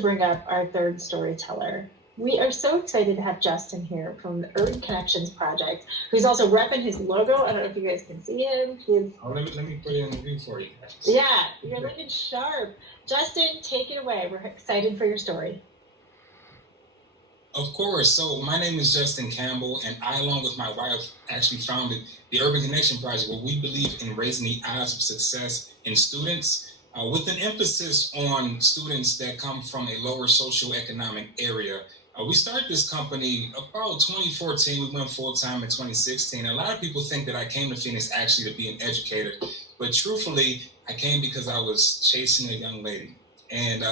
bring up our third storyteller. We are so excited to have Justin here from the Urban Connections Project, who's also repping his logo. I don't know if you guys can see him. Let me put it in the view for you. Yeah, you're looking sharp. Justin, take it away. We're excited for your story. Of course. So my name is Justin Campbell, and I, along with my wife, actually founded the Urban Connection Project, where we believe in raising the odds of success in students, with an emphasis on students that come from a lower socioeconomic area. We started this company about 2014. We went full-time in 2016. A lot of people think that I came to Phoenix actually to be an educator, but truthfully, I came because I was chasing a young lady. And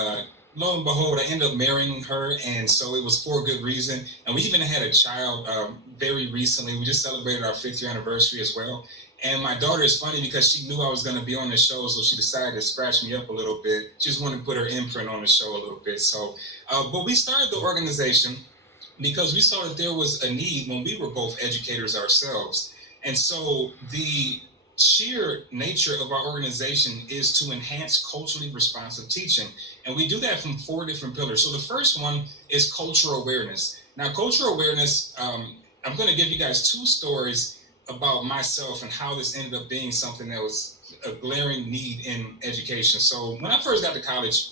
lo and behold, I ended up marrying her, and so it was for a good reason. And we even had a child very recently. We just celebrated our 5th year anniversary as well. And my daughter is funny because she knew I was going to be on the show, so she decided to scratch me up a little bit. She just wanted to put her imprint on the show a little bit. So, but we started the organization because we saw that there was a need when we were both educators ourselves. And so the sheer nature of our organization is to enhance culturally responsive teaching. And we do that from 4 different pillars. So the first one is cultural awareness. Now, cultural awareness, I'm going to give you guys 2 stories about myself and how this ended up being something that was a glaring need in education. So when I first got to college,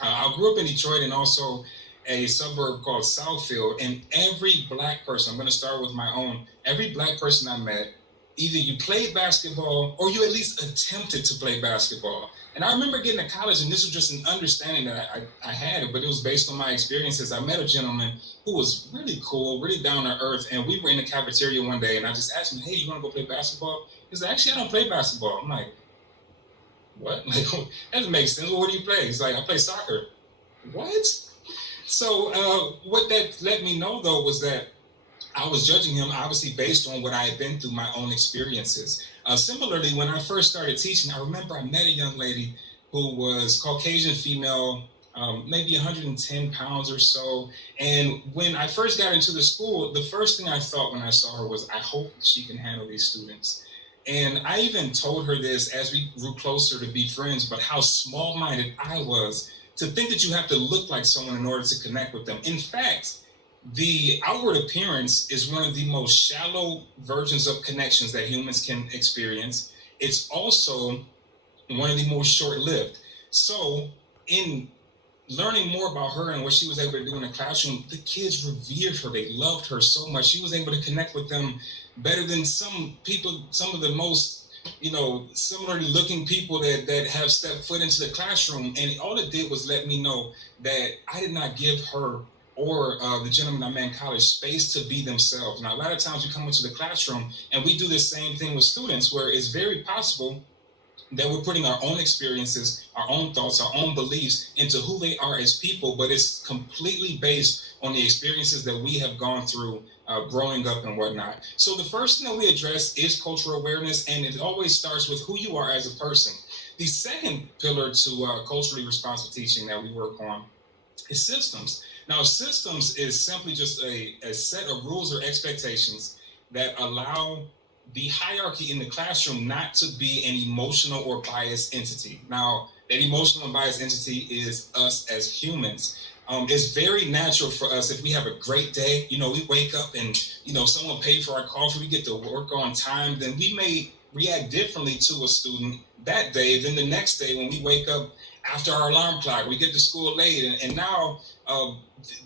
I grew up in Detroit and also a suburb called Southfield. And every Black person, I'm going to start with my own, every Black person I met, either you played basketball or you at least attempted to play basketball. And I remember getting to college, and this was just an understanding that I had it, but it was based on my experiences. I met a gentleman who was really cool, really down to earth, and we were in the cafeteria one day, and I just asked him, hey, you want to go play basketball? He's like, actually, I don't play basketball. I'm like, what? Like, that doesn't make sense. Well, what do you play? He's like, I play soccer. What? So what that let me know, though, was that I was judging him obviously based on what I had been through my own experiences. Similarly, when I first started teaching, I remember I met a young lady who was Caucasian female, maybe 110 pounds or so. And when I first got into the school, the first thing I thought when I saw her was, I hope she can handle these students. And I even told her this as we grew closer to be friends, but how small-minded I was to think that you have to look like someone in order to connect with them. In fact, the outward appearance is one of the most shallow versions of connections that humans can experience. It's also one of the most short-lived. So in learning more about her and what she was able to do in the classroom, the kids revered her. They loved her so much. She was able to connect with them better than some people, some of the most, similarly looking people that have stepped foot into the classroom. And all it did was let me know that I did not give her or the gentleman I met in college space to be themselves. Now, a lot of times we come into the classroom and we do the same thing with students, where it's very possible that we're putting our own experiences, our own thoughts, our own beliefs into who they are as people, but it's completely based on the experiences that we have gone through growing up and whatnot. So the first thing that we address is cultural awareness, and it always starts with who you are as a person. The second pillar to culturally responsive teaching that we work on is systems. Now, systems is simply just a set of rules or expectations that allow the hierarchy in the classroom not to be an emotional or biased entity. Now, that emotional and biased entity is us as humans. It's very natural for us if we have a great day, we wake up and, someone paid for our coffee, we get to work on time, then we may react differently to a student that day than the next day when we wake up after our alarm clock, we get to school late, and now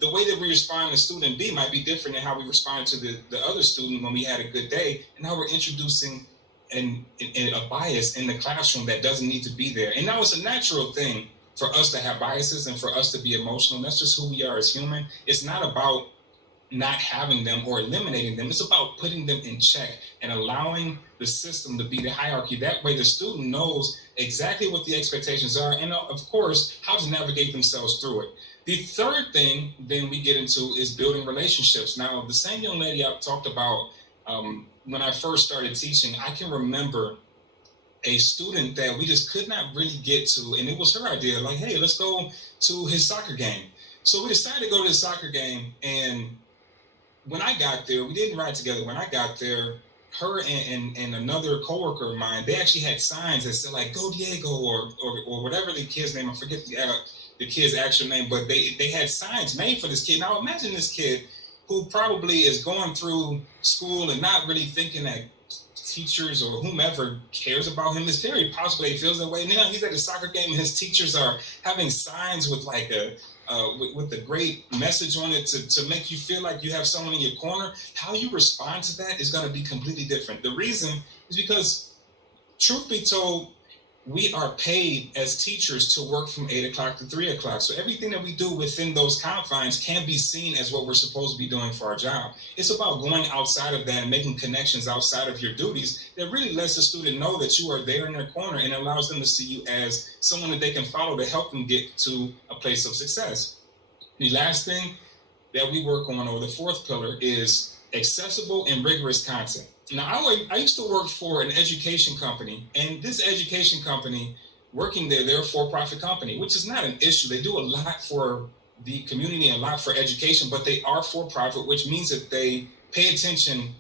the way that we respond to student B might be different than how we responded to the other student when we had a good day. And now we're introducing a bias in the classroom that doesn't need to be there. And now it's a natural thing for us to have biases and for us to be emotional. That's just who we are as human. It's not about not having them or eliminating them. It's about putting them in check and allowing the system to be the hierarchy. That way the student knows exactly what the expectations are and, of course, how to navigate themselves through it. The third thing then we get into is building relationships. Now, the same young lady I talked about when I first started teaching, I can remember a student that we just could not really get to, and it was her idea, like, hey, let's go to his soccer game. So we decided to go to the soccer game, and when I got there, we didn't ride together. When I got there, her and another coworker of mine, they actually had signs that said like "Go Diego" or whatever the kid's name. I forget the kid's actual name, but they had signs made for this kid. Now imagine this kid who probably is going through school and not really thinking that teachers or whomever cares about him. It's very possible he feels that way. And then he's at a soccer game and his teachers are having signs with like with a great message on it to make you feel like you have someone in your corner. How you respond to that is going to be completely different. The reason is because, truth be told, we are paid as teachers to work from 8 o'clock to 3 o'clock. So everything that we do within those confines can be seen as what we're supposed to be doing for our job. It's about going outside of that and making connections outside of your duties that really lets the student know that you are there in their corner and allows them to see you as someone that they can follow to help them get to a place of success. The last thing that we work on, or the fourth pillar, is accessible and rigorous content. Now, I used to work for an education company, and this education company, working there, they're a for-profit company, which is not an issue. They do a lot for the community and a lot for education, but they are for-profit, which means that they pay attention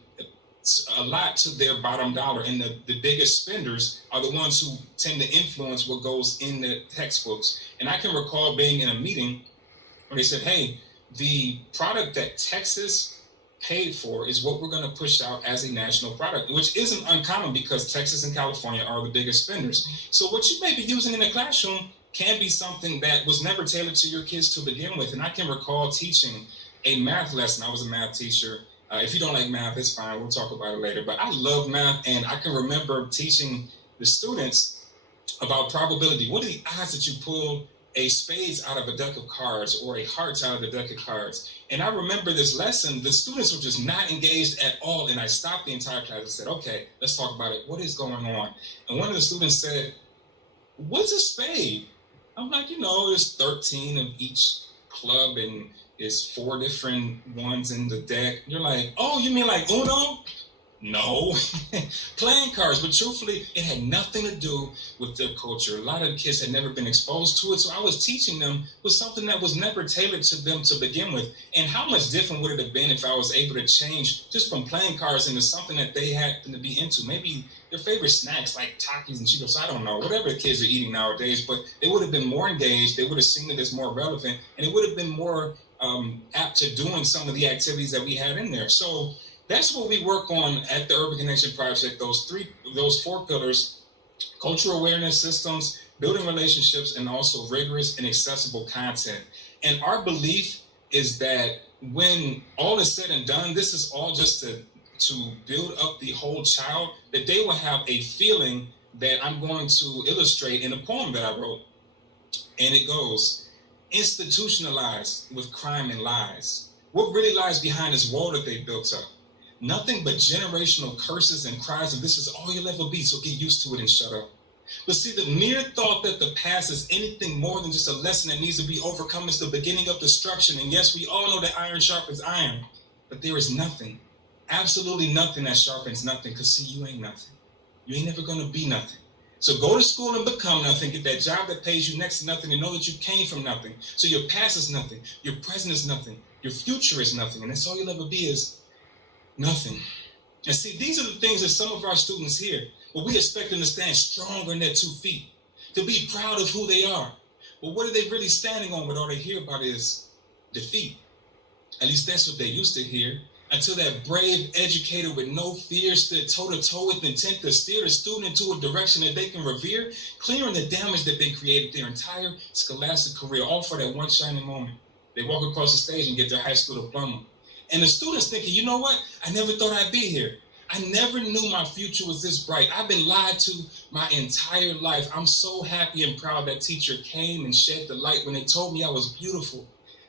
a lot to their bottom dollar, and the biggest spenders are the ones who tend to influence what goes in the textbooks. And I can recall being in a meeting where they said, hey, the product that Texas paid for is what we're going to push out as a national product, which isn't uncommon because Texas and California are the biggest spenders. So what you may be using in the classroom can be something that was never tailored to your kids to begin with. And I can recall teaching a math lesson. I was a math teacher. If you don't like math, it's fine. We'll talk about it later. But I love math, and I can remember teaching the students about probability. What are the odds that you pull a spades out of a deck of cards or a hearts out of the deck of cards? And I remember this lesson, the students were just not engaged at all. And I stopped the entire class and said, okay, let's talk about it. What is going on? And one of the students said, what's a spade? I'm like, there's 13 of each club and there's 4 different ones in the deck. You're like, oh, you mean like Uno? No, playing cards. But truthfully, it had nothing to do with their culture. A lot of the kids had never been exposed to it. So I was teaching them with something that was never tailored to them to begin with. And how much different would it have been if I was able to change just from playing cards into something that they happen to be into? Maybe their favorite snacks like Takis and Cheetos, I don't know, whatever the kids are eating nowadays, but they would have been more engaged. They would have seen it as more relevant, and it would have been more apt to doing some of the activities that we had in there. So that's what we work on at the Urban Connection Project, those 4 pillars: cultural awareness, systems, building relationships, and also rigorous and accessible content. And our belief is that when all is said and done, this is all just to build up the whole child, that they will have a feeling that I'm going to illustrate in a poem that I wrote. And it goes, institutionalized with crime and lies. What really lies behind this wall that they built up? Nothing but generational curses and cries of this is all you'll ever be, so get used to it and shut up. But see, the mere thought that the past is anything more than just a lesson that needs to be overcome is the beginning of destruction. And yes, we all know that iron sharpens iron, but there is nothing, absolutely nothing that sharpens nothing, because see, you ain't nothing. You ain't never gonna be nothing. So go to school and become nothing, get that job that pays you next to nothing, and know that you came from nothing. So your past is nothing, your present is nothing, your future is nothing, and that's all you'll ever be is nothing. And see, these are the things that some of our students hear, but we expect them to stand strong on their 2 feet, to be proud of who they are. But what are they really standing on when all they hear about is defeat? At least that's what they used to hear, until that brave educator with no fear stood toe-to-toe with intent to steer the student into a direction that they can revere, clearing the damage that they created their entire scholastic career, all for that one shining moment. They walk across the stage and get their high school diploma. And the students thinking, you know what? I never thought I'd be here. I never knew my future was this bright. I've been lied to my entire life. I'm so happy and proud that teacher came and shed the light when they told me I was beautiful.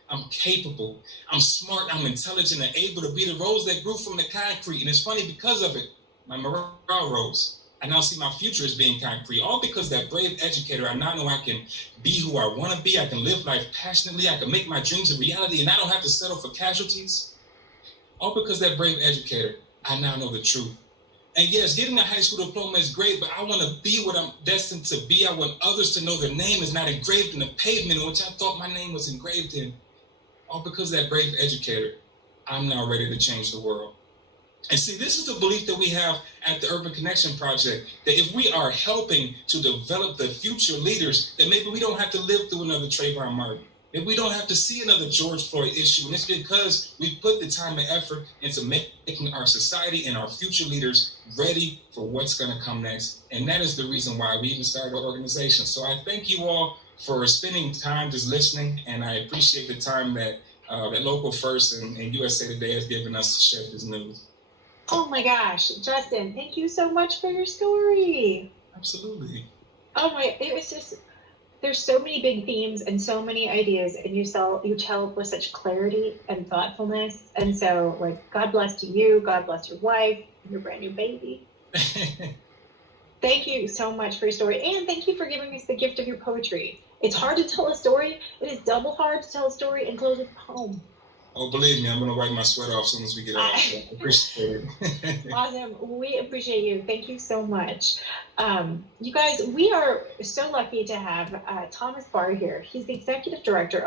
I'm capable. I'm smart. I'm intelligent and able to be the rose that grew from the concrete. And it's funny, because of it, my morale rose. I now see my future as being concrete. All because that brave educator, I now know I can be who I want to be. I can live life passionately. I can make my dreams a reality, and I don't have to settle for casualties. All because that brave educator, I now know the truth. And yes, getting a high school diploma is great, but I want to be what I'm destined to be. I want others to know their name is not engraved in the pavement in which I thought my name was engraved in. All because that brave educator, I'm now ready to change the world. And see, this is the belief that we have at the Urban Connection Project, that if we are helping to develop the future leaders, that maybe we don't have to live through another Trayvon Martin, that we don't have to see another George Floyd issue. And it's because we put the time and effort into making our society and our future leaders ready for what's going to come next. And that is the reason why we even started our organization. So I thank you all for spending time just listening, and I appreciate the time that Local First and USA Today has given us to share this news. Oh my gosh, Justin, thank you so much for your story. Absolutely. Oh my, it was just, there's so many big themes and so many ideas, and you tell with such clarity and thoughtfulness. And so, like, God bless to you, God bless your wife, your brand new baby. Thank you so much for your story, and thank you for giving us the gift of your poetry. It's hard to tell a story. It is double hard to tell a story and close with a poem. Oh, believe me, I'm going to wipe my sweat off as soon as we get out. I appreciate it. Awesome. We appreciate you. Thank you so much. You guys, we are so lucky to have Thomas Barr here. He's the executive director of